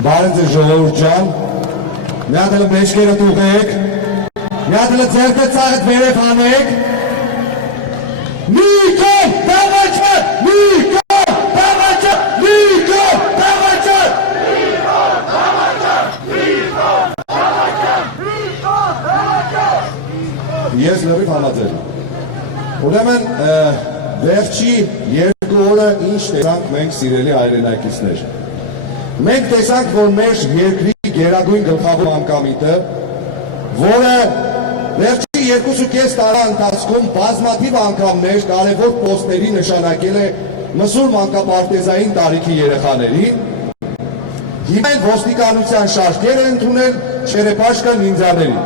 Բարև ժողովուրդ ջան, մի հատ էլ մեջքերը տուղեք, մի հատ էլ ձեռքը ծաղդ վերև հանեք, Նիկոլ Դավաճը, Նիկոլ Դավաճը, Նիկոլ Դավաճը, Նիկոլ Դավաճը, Նիկոլ Դավաճը, Նիկոլ Դավաճը։ Ես լրիվ համաձայն եմ։ Ուրեմն վերջի երկու օրը ինչ տեսանք մենք սիրելի հայրենակիցներ։ Մենք տեսանք, որ մեր երկրի գերագույն գլխավոր անկամիտը, որը վերջի 2.5 տարի ընթացքում բազմաթիվ անգամներ կարևոր պոստերի նշանակել է մսուր մանկապարտեզային տարիքի երեխաներին, հիմա ոստիկանության շարքեր է ընդունել Չերեպաշկա նինձաներին։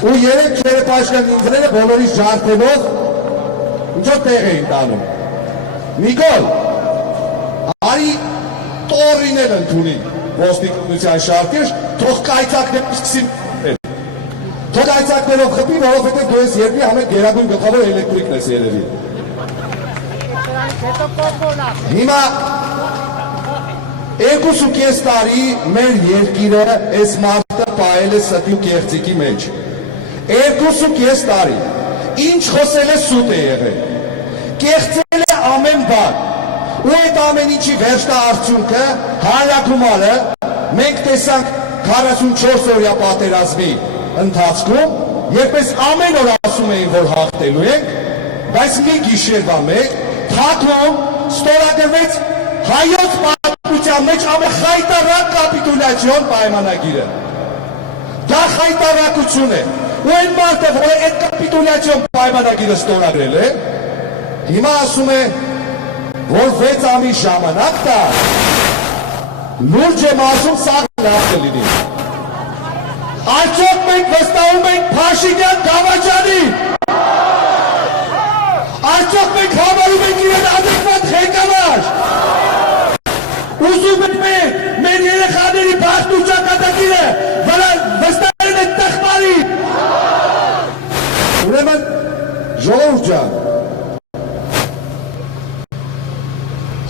Ու երեք Չերեպաշկա նինձաները բոլորից ջարդելով ինչո՞տ տեղ էին տանում։ Նիկոլ, արի տորին էլ ընդունի ոստիկանության շարքեր, թող կայծակներով սկսի Թող կայծակներով խփի, որովհետև դու ես երկրի ամեն գերագույն գլխավոր էլեկտրիկն ես երևի։ Հիմա 2.5 տարի մեր երկիրը այս մարդը պահել է ստի ու կեղծիկի մեջ։ 2.5 տարի, ինչ խոսել է սուտ է եղել, կեղծել է ամեն բան, ու այդ ամեն ինչի վերջնա արդյունքը, հանրագումարը, մենք տեսանք 44 օրյա պատերազմի ընթացքում, երբես ամեն օր ասում էին, որ հաղթելու ենք, բայց մի գիշերվա մեկ, թաքուն ստորագրվեց հայոց պատմության մեջ ամենախայտարակ կապիտուլյացիոն պայմանագիրը։ Դա խայտարակություն է, ու այն մարդը, որ այդ կապիտուլյացիոն պայմանագիրը ստորագրել է, հիմա ասում է, որ 6 ամիս ժամանակ տա, լուրջ եմ ասում, սաղ լավ կլինի։ Արդյոք մենք վստահում ենք Փաշինյան Դավաճանին։ Արդյոք մենք համարում ենք իրեն adekvat ղեկավար։ Ուզում ենք մեր երեխաների բախտ ու ճակատագիրը վստահել ենք տխմարին։ Ուրեմն ժողովուրդ ջան,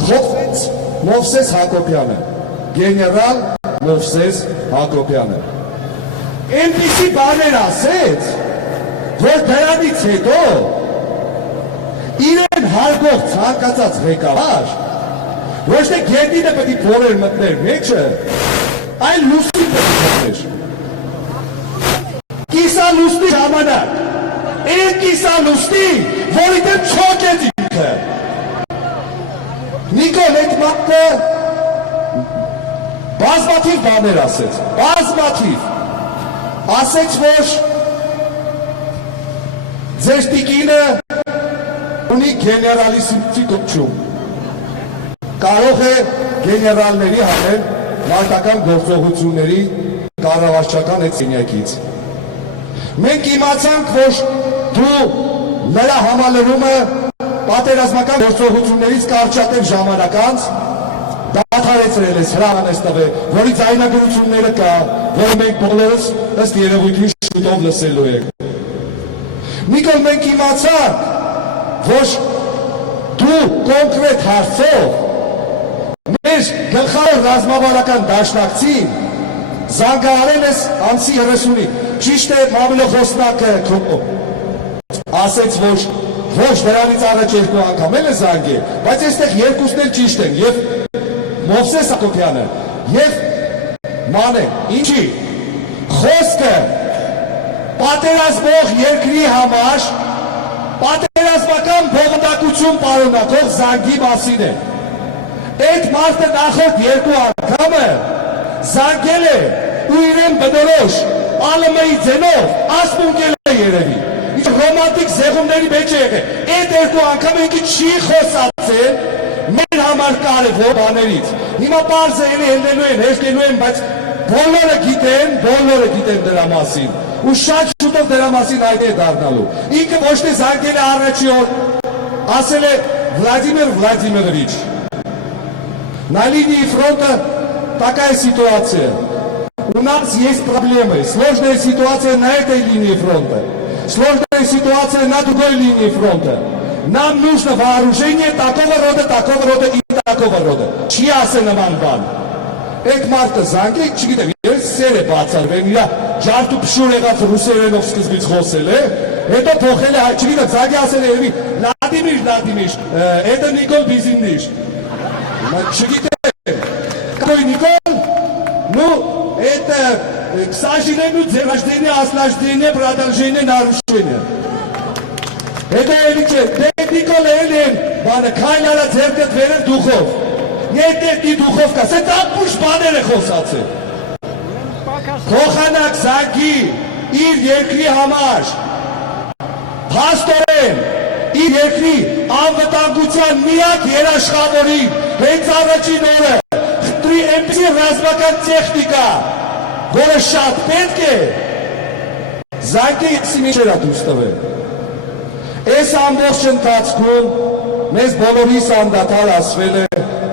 խոփվեց Մովսես Հակոբյանը, գեներալ Մովսես Հակոբյանը։ Այնպիսի բաներ ասեց, որ դրանից հետո իրեն հարգող ցանկացած ղեկավար ոչ թե գերդինը պետք է փորեր մտներ մեջը, այլ լուսնի պետք է մտներ։ Կիսալուսնի ժամանակ, այն կիսալուսնի, որի դեմ չոքեց ինքը։ Նիկոլ այդ մարդը բազմաթիվ բաներ ասեց, բազմաթիվ։ Ասեց, որ ձեր տիկինը ունի գեներալիսիմի կոչում, կարող է գեներալների հանել մարտական գործողությունների կառավարչական այդ սենյակից։ Մենք իմացանք, որ դու նրա համալրումը պատերազմական գործողություններից կարճատև ժամանակ անց դադարեցրել ես, հրաման ես տվել, որի ձայնագրությունները կա, որ մենք բոլորս ըստ երևույթին շուտով լսելու ենք։ Նիկոլ, մենք իմացանք, որ դու կոնկրետ հարցով մեր գլխավոր ռազմավարական դաշնակցին զանգահարել ես ամսի 30-ին, ճիշտ է մամուլոխոսնակը ասեց, որ ոչ դրանից առաջ երկու անգամ էլ է զանգել, բայց այստեղ երկուսն էլ ճիշտ են, և Մովսես Հակոբյանը և Մանե, ինչի, խոսքը պատերազմող երկրի համար պատերազմական բողոքություն պարունակող զանգի մասին է։ Այդ մարդը նախորդ երկու անգամը զանգել է ու իրեն բնորոշ ԱԼՄ-ի ձենով ասմունքել է երևի։ Ինչ ռոմանտիկ զեղումների մեջ է եղել։ Այդ երկու անգամ ինքը չի խոսացել մեր համար կարևոր բաներից։ Հիմա պարզ է ելնելու են, հեշտելու են, բայց բոլորը գիտեն դրա մասին։ Ու շատ շուտով դրա մասին այդ է դառնալու։ Ինքը ոչ թե զանգել է առաջի օր, ասել է Վլադիմիր Վլադիմирович, на линии фронта такая ситуация. У нас есть проблемы. Сложная ситуация на этой линии фронта. Сложная ситуация на другой линии фронта. Нам нужно вооружение такого рода и Ակովարոդը չի ասե նման բան։ Այդ մարդը զանգի, չգիտեմ, ես սեր է բացարվեմ, իրա ջարդու փշուր եղած ռուսերենով սկզբից խոսել է, հետո փոխել է, չգիտեմ, զանգի ասել է երևի Վլադիմիր, это Никол Бизинниш։ Չգիտեմ, какой Никол, ну, это, к сожалению, день рождения, осложнение, продолжение, нарушение։ Հետո էլի չէ, դեպ Նիկոլ Էլին, բանը քայլարա ձերքդ վերև դուխով, նետետի դուխով կա, սետ ապուշ բաներ է խոսացել։ Խոխանակ զագի, իր երկրի համար, պաստորեն, իր երկրի անվտանգության միակ երաշխավորին, հենց առաջին օրը, խտրի էմպիսի ռազմական տեխնիկա, որը շատ պետք է, զագի եսի միջերա դուս տվել։ Այս ամբողջ ընթացքում մեզ բոլորիս անդադար ասվել է,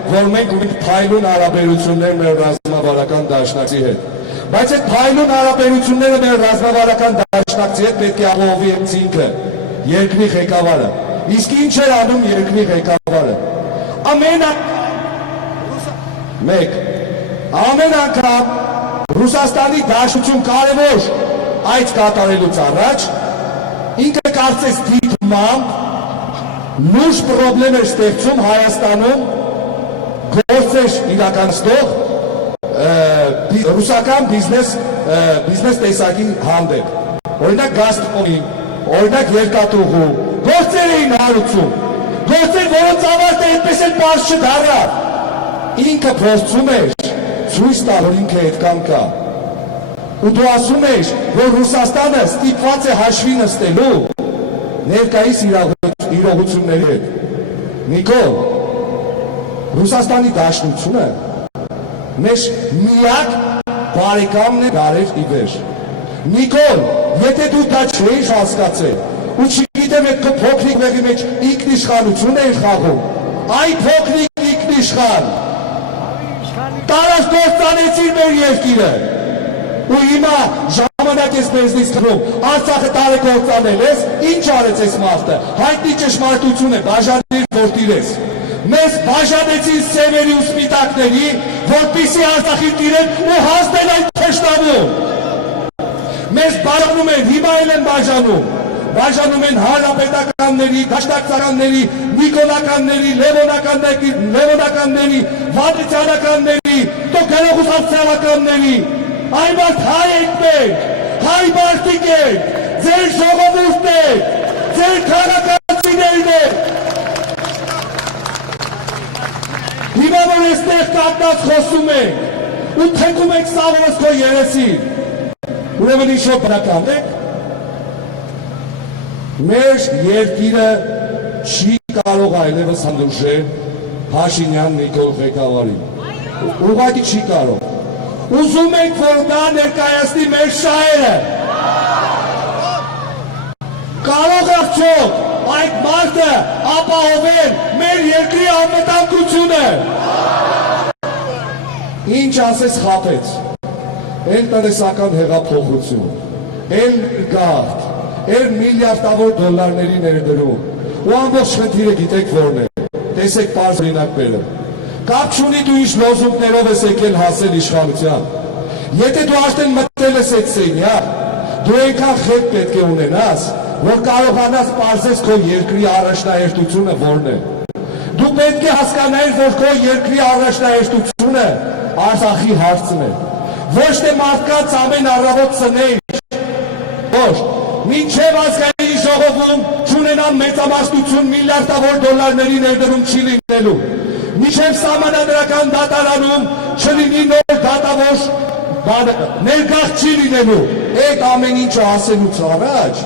որ մենք ունենք փայլուն հարաբերություններ մեր ռազմավարական դաշնակցի հետ։ Բայց այդ փայլուն հարաբերությունները մեր ռազմավարական դաշնակցի հետ պետք է ապահովի հենց ինքը, երկրի ղեկավարը։ Իսկ ինչ էր անում երկրի ղեկավարը։ Ամեն անգամ Ռուսաստանի դաշնություն կարևոր այդ կատարելուց առաջ ինքը կարծես դիտմամբ լուրջ պրոբլեմ էր ստեղծում Հայաստանում գործեր իրականացնող ռուսական բիզնես տեսակի հանդեպ։ Օրինակ Գազպրոմի, օրինակ Երկաթուղու գործեր էին հարուցում, գործեր, որոնց ավարտը այդպես էլ պարզ չդառավ։ Ինքը փորձում էր ցույց տալ, որ ինքը այդքան կա։ Ու դու ասում ես, որ Ռուսաստանը ստիպված է հաշվի նստելու ներկայիս իրողությունների հետ։ Նիկոլ, Ռուսաստանի դաշնությունը մեր միակ բարեկամն է դարեր ի վեր։ Նիկոլ, եթե դու դա չէիր հասկացել, ու չգիտեմ այդ քո փոքրիկ մեղի մեջ ինքնիշխանություն էիր խաղում, այ փոքրիկ ինքնիշխան, տարած գործանեցիր մեր երկիրը։ Ու հիմա ժամանակ ես մեզնից կրում, Արցախը տարեկործանել ես, ինչ արեց ես մարդը, հայտնի ճշմարտություն է, բաժանիր որդիրես։ Մեզ բաժանեցին սևերի ու սպիտակների, որպիսի Արցախի տիրեն ու հասնել այդ թշնամուն։ Մեզ բաժանում են, հիմա էլ են բաժանում են հանրապետականների, դաշնակցականների, նիկոլականների, լևոնականների, վադրիցյանականների, տոկերողուսավցյալականների, Այ մարդ հայ եք մենք, հայ մարդիկ եք, ձեր ժողովուրդն եք, ձեր քաղաքացիներն եք։ Հիմա որ այստեղ կանգնած խոսում ենք, ու թեքում եք սավորս քո երեսին, ուրեմն ինչ-որ բնական եք։ Մեր երկիրը չի կարող այլևս հանդուրժել Փաշինյան Նիկոլ ղեկավարին, ուղղակի չի կարող։ Ուզում ենք, որ դա ներկայացնի մեր շահերը։ Կարող արդյոք այդ մարդը ապահովել մեր երկրի անվտանգությունը։ Ինչ ասես խաբեց, էլ տնտեսական հեղափոխություն, էլ գաղթ, էլ միլիարդավոր դոլարների ներդրում, ու ամբողջ խնդիրը գիտեք որն է, տեսեք պարզ օրինակ բերեմ։ Կապ չունի դու ինչ լոզունգներով ես եկել հասել իշխանության։ Եթե դու արդեն մտել ես այդ սենյակ, դու այնքան խետ պետք է ունենաս, որ կարողանաս պարզես քո երկրի առաջնահերթությունը որն է։ Դու պետք է հասկանայիր, որ քո երկրի առաջնահերթությունը Արցախի հարցն է։ Ոչ թե մարդկանց ամեն առավոտ սնեիր։ Ոչ, մինչև ազգային ժողովում չունենան մեծամասնություն միլիարդավոր դոլարների ներդրում չի լինելու։ Մինչև սահմանադրական դատարանում չլինի նոր դատավոր ներգաղթ չի լինելու։ Այդ ամեն ինչը ասելուց առաջ,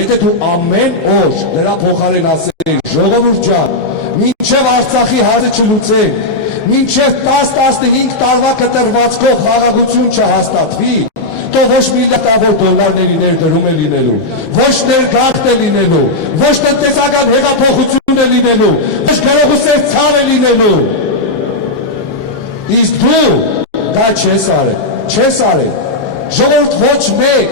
եթե դու ամեն օր դրա փոխարեն ասել ժողովուրդ ջան, մինչև Արցախի հարցը չլուծենք, մինչև 10-15 տարվա կտրվածքով խաղաղություն չհաստատվի, то ոչ միլիարդավոր դոլարների ներդրում է լինելու, ոչ ներգաղթ է լինելու, ոչ տնտեսական հեղափոխություն է լինելու, ոչ գրողուսեր ցավ է լինելու։ Իսկ դու դա չես արել։ Ժողովուրդ ոչ մեկ,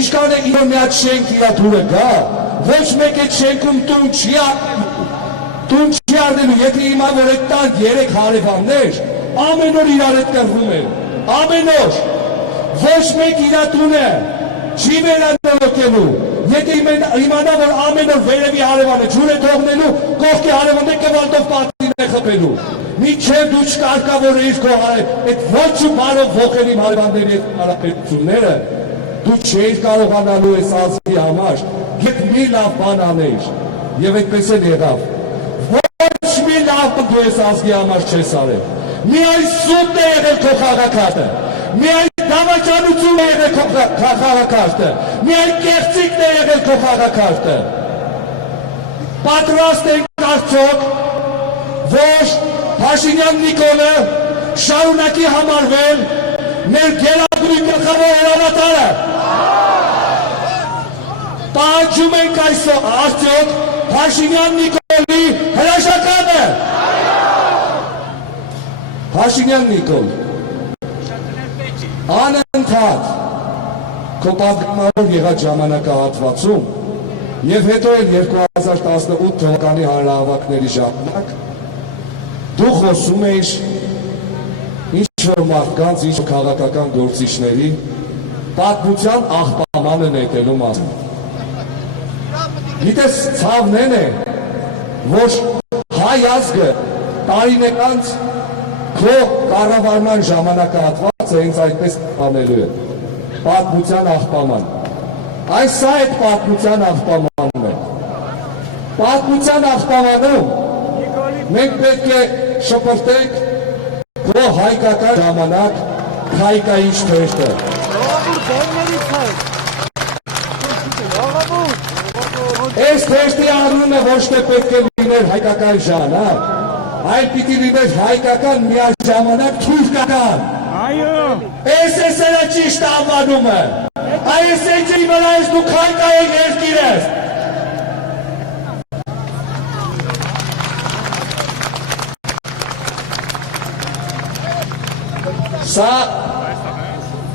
ինչքան է իր մի հատ շենք իր դուրը գա, ոչ մեկ այդ շենքում տուն չի արդելու, եթե հիմա որ այդ տան 3 հարևաններ ամեն օր իրար հետ կռվում են, ամեն օր, ոչ մեկ իր տունը չի վերանորոգելու, եթե իմանա, որ ամեն օր վերևի հարևանը ջուր է թողնելու, կողքի հարևանը կվալտով պատին է խփելու, մինչև դու չկարգավորեիր քո այդ ոչ ու բարով ոխերի հարևանների հետ հարաբերությունները, դու չէիր կարողանալու այս ազգի համար ետ մի լավ բան աներ, եւ այդպես էլ եղավ, ոչ մի լավ բան դու այս ազգի համար չես արել, միայն սուտ է եղել քո խաղաքարտը, միայն դավաճանություն է եղել քո խաղաքարտը, միայն կեղծիքն է եղել քո խաղաքարտը, պատրաստ ենք արդյոք, որ Փաշինյան Նիկոլը շարունակի համարվել մեր գերագույն գլխավոր հրամանատարը։ Պահանջում ենք այսօր արդյոք Փաշինյան Նիկոլի հրաժարականը։ Փաշինյան Նիկոլ, անընդհատ քո պատգամավոր եղած ժամանակահատվածում եւ հետո էլ 2018 թվականի հանրահավաքների ժամանակ դու խոսում էիր ինչ-որ մարդկանց, ինչ-որ քաղաքական գործիչների պատմության աղբամանը նետելու մասին։ Գիտես, ցավն է, որ հայ ազգը տարիներանց քո կառավարման ժամանակահատվածը հենց այդպես անելու է։ Պատմության աղբաման։ Այս սա այդ պատմության աղբամանն է։ Պատմության աղբամանում մենք պետք է շպրտենք քո հայկական ժամանակ հայկայից թեժը։ Այս թեժի անունը ոչ թե պետք է լիներ հայկական ժամանակ, այլ պիտի լիներ հայկական միաժամանակ թուրքական։ Այս է սրա ճիշտ անվանումը։ Այս է ջի վրա ես դուք հայկայեք երկիր ես։ Սա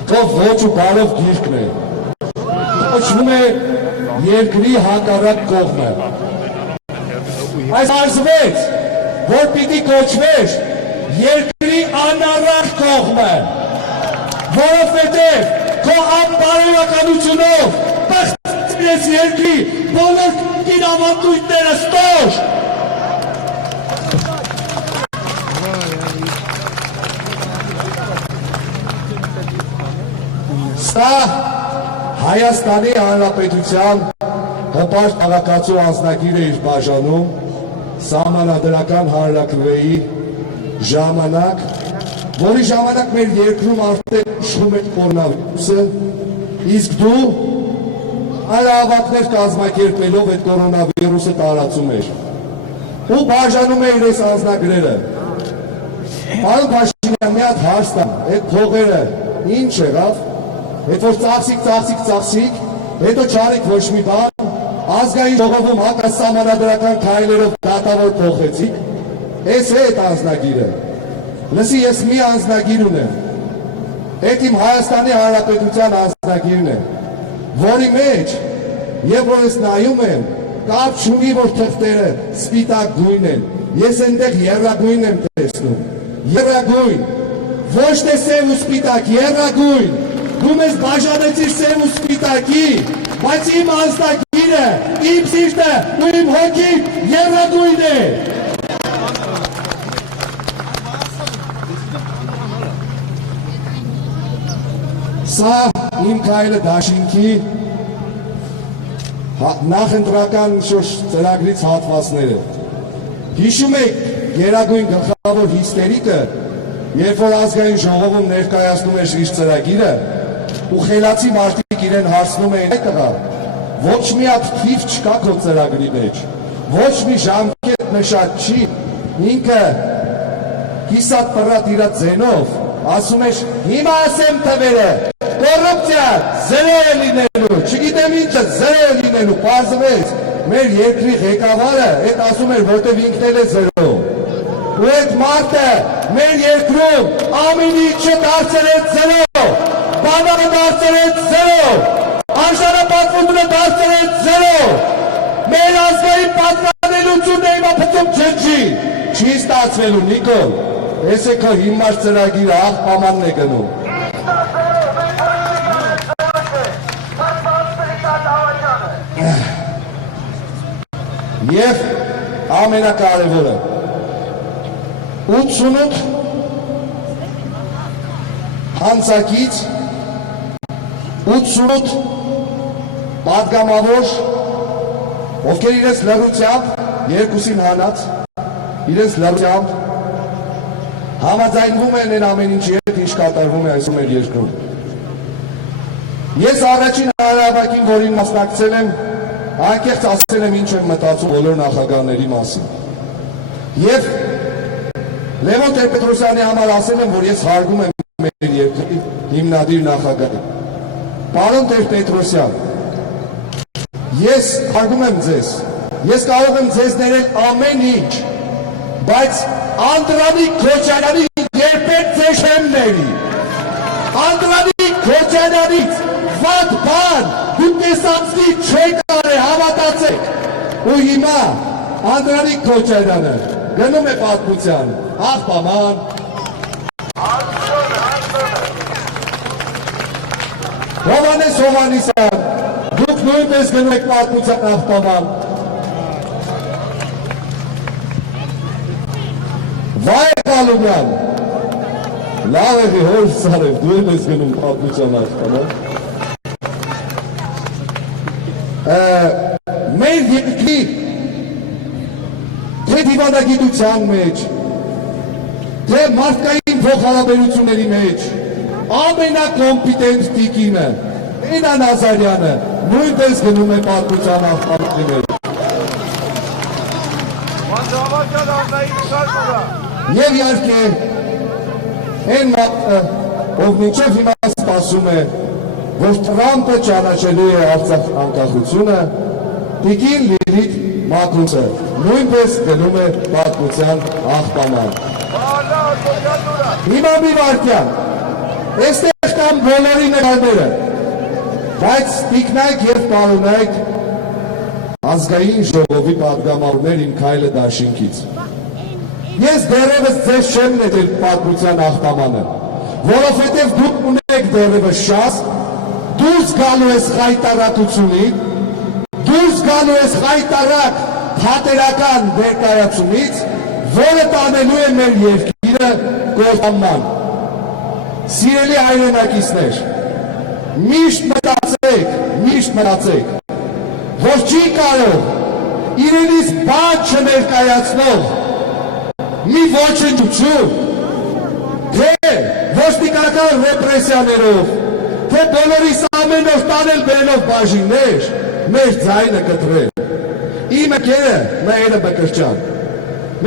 քո ոչ ու բարով գիրքն է, կոչվում է երկրի հակառակ կողմը, այս արզվեց, որ պիտի կոչվեր երկրի անառակ կողմը, որովհետև քո անբարոյականությունով պղծես երկրի բոլոր կինավանդույթները ստոր, Սա Հայաստանի Հանրապետության հպարտ քաղաքացու անձնագիրը իր բաժանում սահմանադրական հանրաքվեի ժամանակ, որի ժամանակ մեր երկրում արդեն իշխում է կորոնավիրուսը, իսկ դու հանրահավաքներ կազմակերպելով այդ կորոնավիրուսը տարածում էր ու բաժանում է իր այս անձնագրերը։ Պարոն Փաշինյան, մի հատ հարց տամ, այդ փողերը ինչ եղավ, հետ որ ծախսիկ, հետո չարիք ոչ մի բան, ազգային ժողովում հակասահմանադրական քայլերով դատավոր փոխեցիք, այս է այդ անձնագիրը։ Լսի, ես մի անձնագիր ունեմ, այդ իմ Հայաստանի Հանրապետության անձնագիրն է, որի մեջ, եւ որ ես նայում եմ, կապ չունի, որ թղթերը սպիտակ գույն են, ես այնտեղ եռագույն եմ տեսնում, եռագույն, ոչ թե սև ու սպիտակ, եռագույն, դու մեզ բաժանեցիր սև ու սպիտակի, բայց իմ անձնագիրը, իմ սիրտը ու իմ հոգին եռագույն է։ Սա իմ քայլը դաշինքի նախընտրական ծրագրից հատվածները։ Հիշում եք գերագույն գլխավոր հիստերիկը, երբ որ ազգային ժողովում ներկայացնում էր իր ծրագիրը, ու խելացի մարդիկ իրեն հարցնում էին, այդ տղա, ոչ մի հատ թիվ չկա քո ծրագրի մեջ, ոչ մի ժամկետ նշած չի, ինքը կիսատ պռատ իրա ձենով ասում էր, հիմա ասեմ թվերը, կոռուպցիա զրո է լինելու, չգիտեմ ինչը զրո է լինելու, պարզվեց, մեր երկրի ղեկավարը այդ ասում էր, որտև ինքն էլ է զրո, ու այդ մարդը մեր երկրում ամեն ինչը դարձել է զրո, բանալը դարձել է զրո, անժանապատվությունը դարձել է զրո, մեր ազգային պատկանելությունը վերլուծությունների մապտում ջրջի, չի ստացվելու Նիկոլ, ես է քո հիմար ծրագիրը աղբամանն է գնում։ Եվ ամենակարևորը 88 հանցակից 88 պատգամավոր ովքեր իրենց լռությամբ երկուսին հանած իրենց լռությամբ համաձայնվում են այն ամեն ինչի հետ ինչ կատարվում է այսօր մեր երկրում։ Ես առաջին հանրահավաքին, որին մասնակցել եմ, անկեղծ ասել եմ ինչ եմ մտածում բոլոր նախագահների մասին։ Եվ Լևոն Տեր-Պետրոսյանի համար ասել եմ, որ ես հարգում եմ մեր երկրի հիմնադիր նախագահին։ Պարոն Տեր-Պետրոսյան, ես հարգում եմ ձեզ, ես կարող եմ ձեզ ներել ամեն ինչ, բայց Անդրանիկ Քոչարյանի երբեք ձեզ չեմ ների։ Անդրանիկ Քոչարյանից վատ բան դուք տեսածնի չեք արել, հավատացեք։ Ու հիմա Անդրանիկ Քոչարյանը գնում է պատմության, աղբաման։ Հովհաննես Հովհաննիսյան, դուք նույնպես գնում եք պատմության աղբաման։ Վայ Ղալումյան, լավ եղի հոր Սարև, դու ես գնում պատմության աղբաման։ Մեր երկրի թե դիվանագիտության մեջ, թե մարդկային փոխհարաբերությունների մեջ ամենակոմպիտենտ տիկինը Էնա Նազարյանը նույնպես գնում է պատմության աղբամանի մեջ։ Եվ իհարկե այն մարդը, ով մինչև հիմա սպասում է, որ Թրամփը ճանաչելու է Արցախ անկախությունը, տիկին Լիլիթ Մակրոսը նույնպես գնում է պատմության աղբաման։ Հիմա մի վայրկյան, այստեղ կան բոլորի նկարները, բայց տիկնայք և պարոնայք ազգային ժողովի պատգամավորներ իմ քայլը դաշինքից։ Ես դեռևս ձեզ չեմ նետել պատմության աղբամանը, որովհետև դուք ունեք դեռևս շանս, դուրս գալու ես խայտարակությունից, դուրս գալու ես խայտարակ հատերական ներկայացումից, որը տանելու է մեր երկիրը կործանման։ Սիրելի հայրենակիցներ, միշտ մտածեք, որ չի կարող իրենից բան չներկայացնող մի ոչնչություն, թե ոստիկանական ռեպրեսիաներով, թե բոլորիս ամեն օր տանել բերելով բաժիններ, մեր ձայնը կտրել։ Իմ ընկերը Մհերը Բկրտչյան,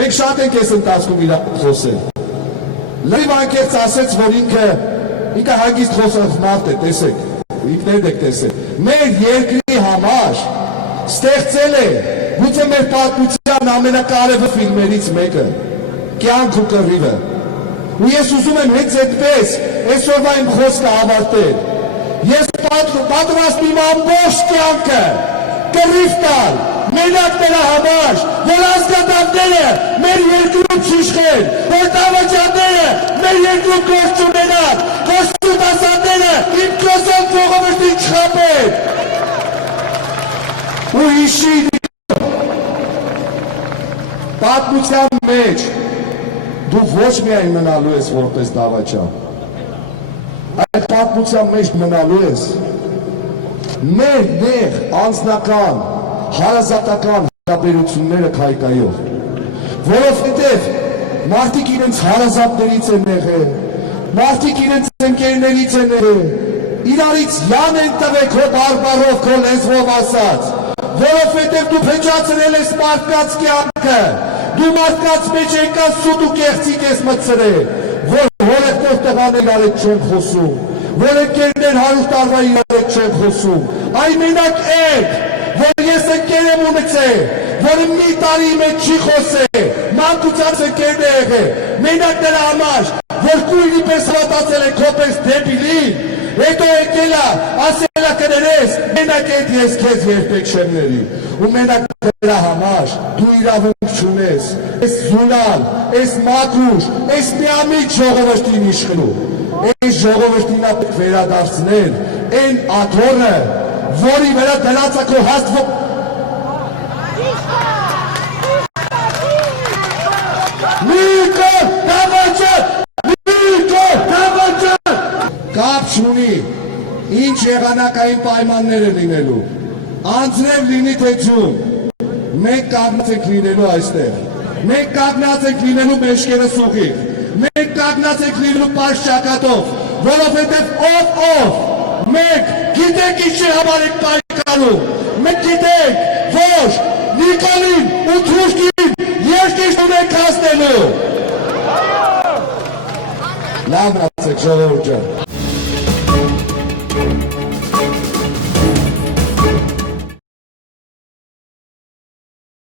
մենք շատ ենք այս ընթացքում իրար խոսել։ Լրիվ անկեղծ ասեց, որ ինքը հանգիստ խոսող մարդ է, տեսեք, ինքներդ եք տեսել։ Մեր երկրի համար ստեղծել է գուցե մեր պատմության ամենակարևոր ֆիլմերից մեկը, Կյանք ու կռիվը։ Ու ես ուզում եմ հենց այդպես այսօրվա իմ խոսքը ավարտել։ Ես պատրաստ իմ ամբողջ կյանքը կռիվ տալ, մենակ նրա համար, որ ազգադատները մեր երկրում չիշխեն, որ դավաճանները մեր երկրում գործ չունենան, որ սուտասանները իմ կոսոն ժողովրդին չխաբեն։ Ու հիշի պատմության մեջ դու ոչ միայն մնալու ես որպես դավաճան, այդ պատմության մեջ մնալու ես մեր նեղ անձնական, հարազատական հարաբերությունները քայքայով, որովհետև մարդիկ իրենց հարազատներից են եղել, մարդիկ իրենց ընկերներից են եղել, իրարից յան են տվեք հո բարբարով, քո լեզվով ասած, որովհետև դու փեչացրել ես մարդկանց կյանքը, դու մարդկանց մեջ եկած սուտ ու կեղծիկ ես մտցրել, որ հորեղբոր տղաներ իրար հետ չեն խոսում, որ ընկերներ 100 տարվա իրար հետ չեն խոսում, այ մենակ եք, որ ես ընկեր եմ ունեցել, որը մի տարի մեջ չի խոսել, մանկությանց ընկերն է եղել, մենակ նրա համար, որ կույնի պես հավատացել է քո պես դեպիլին, հետո եկել է, ասել է կներես, մենակ այդ ես քեզ երբեք չեմ ների։ ու մենակ դրա համար դու իրավունք չունես այս զուլալ, այս մաքուր, այս միամիտ ժողովրդին իշխելու։ Այս ժողովրդին պետք վերադարձնել այն աթոռը, որի վրա դրած է քո հաստվո կապ չունի ինչ եղանակային պայմաններ է լինելու, անձրև լինի թե ջուն, մենք կանգնած ենք լինելու այստեղ, մենք կանգնած ենք լինելու մեջքերս ուղիղ, մենք կանգնած ենք լինելու պարզ ճակատով, որովհետև ով, մենք գիտենք ինչի համար ենք պայքարում, մենք գիտենք, որ Նիկոլին ու Թուրքի